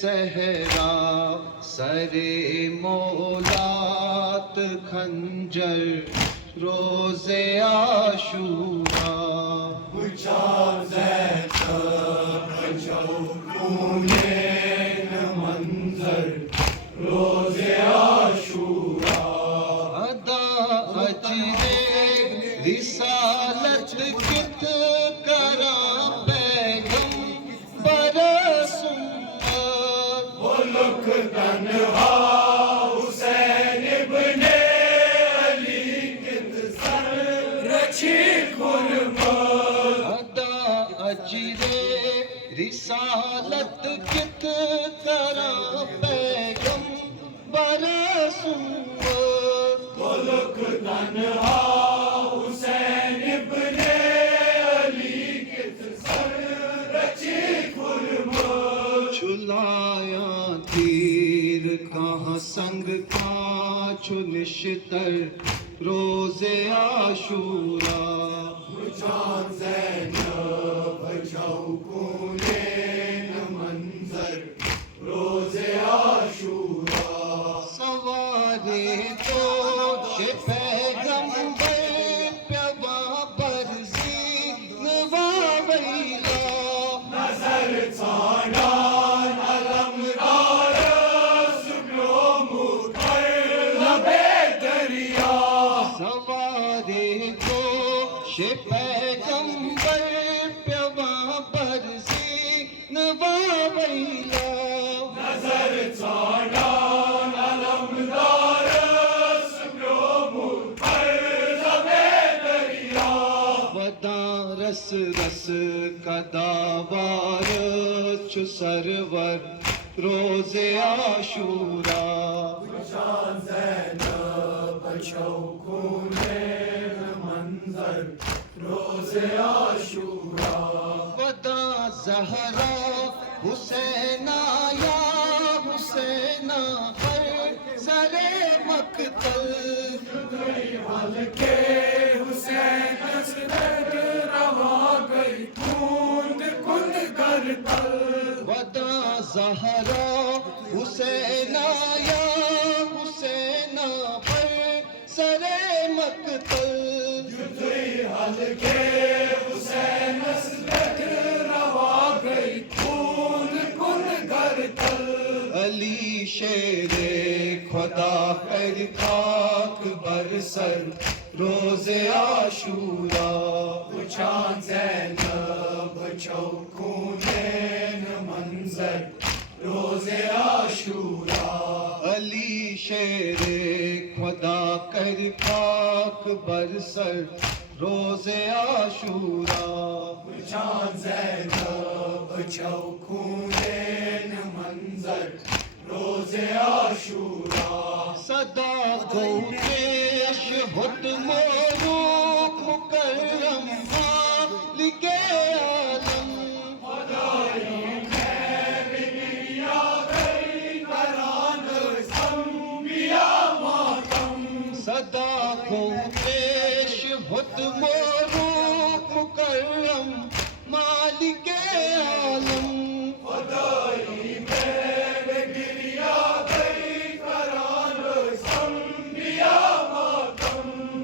صحرا سر مولات خنجر روز عاشورا بچار زیتر خون منظر روز عاشورا ادا اجر رسالت کت کرا پیغم برسوں ملک تنہا حسین ابن علی کت سر رچی قربان ادا اجر رسالت کت کرا پیغم برسوں ملک تنہا حسین ابن علی کت سر رچی قربان چھلایا تیر کہاں سنگ کا چھنشتر روز عاشورا جان زینب بچاؤ کونین منظر روز عاشورا سوارے تو پیغمبر پیوا برزی نواویلا نظر ثانان علمدار سکلو مکر لبے دریا سوارے تو پیغمبر پیوا برزی نواویلا نظر ثانان علمدار سکلو مکر لبے دریا ودا رس رس کا داوار چو سرور روز عاشورا جان زینب بچاؤ کونین منظر روز عاشورا ودا زہرا حسینہ یا حسینہ پر سر مقتل ہلکے حسین حسرت روا گئی کند کند کرتل ودا زہرا حسینہ یا حسینہ پر سر مقتل ہلکے حسین حسرت روا گئی کند کند کرتل علی شیر خدا کر خاک برسر روز عاشورا جان زینب بچاؤ کونین منظر روز عاشورا علی شیر خدا کر خاک برسر روز عاشورا جان زینب بچاؤ کونین منظر روز عاشورا صدا گو پیش ہت مروک مکرم مالک عالم صدا گو پیش ہت مروک مکرم مالک عالم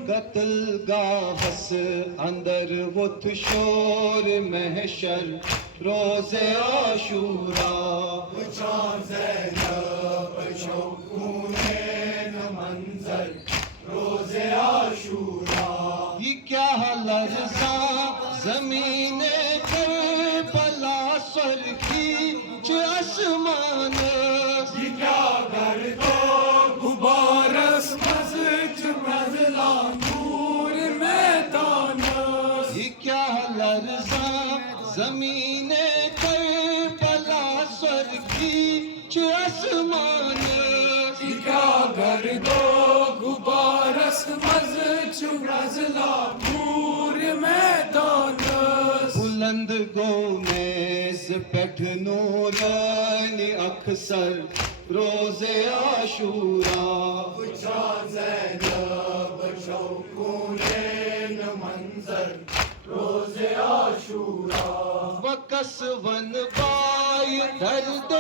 قتل گاہس اندر وتھ شور محشر روز عاشورا جان زینب بچاؤ کونین منظر روز عاشورا یہ کیا لرزاں زمین کربلا سر کی چو آسمان یہ کیا گرد و غبار اسمز چمزلا نور میدان یہ کیا لرزاں زمین کربلا سر کی چو آسمان یہ کیا گرد و غبار اسمز چمزلا نور میدان بلند گو نیز پیٹھ نورانی اکثر روز عاشورا کسون بائی درد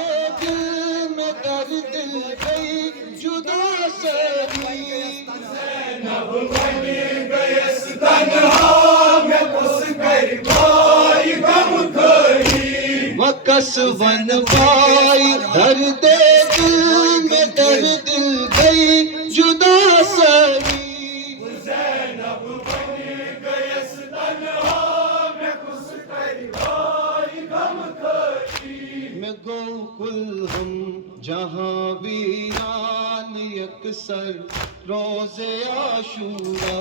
دل میں درد دل گئی جدا سری زینب بنی گیس تنہا میں پس کر بھائی غم کری وہ کسون بائی درد دل میں درد دل گئی جدا سری زینب بنی گیس تنہا میں پس کر بھائی غم کری میں گوکل ہم جہاں ویران یکسر روز عاشورا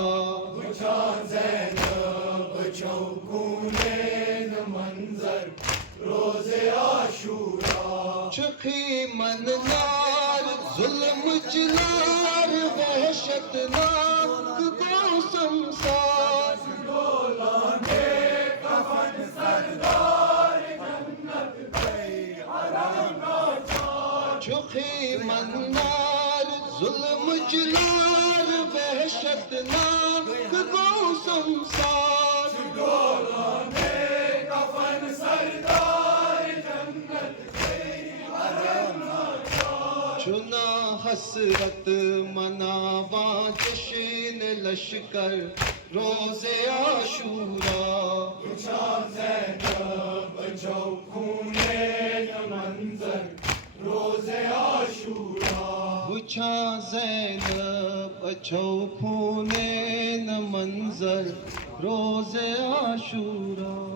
بچا زینب چوکونین منظر روز عاشورا چخی من نار ظلم چنار وحشت ناک گو سمسار ڈولانے کفن سردار جنت گئی حرم ناچار چخی من نار ظلم چنار وحشت ناک گو سمسار ڈولانے کفن سردار جنت گئی حرم ناچار چنا حسرت مناوا جشن لشکر روز عاشورا بچا زینب چوکونین منظر روز عاشورا بچھا زینب اچھو پھونے نہ منظر روز عاشورا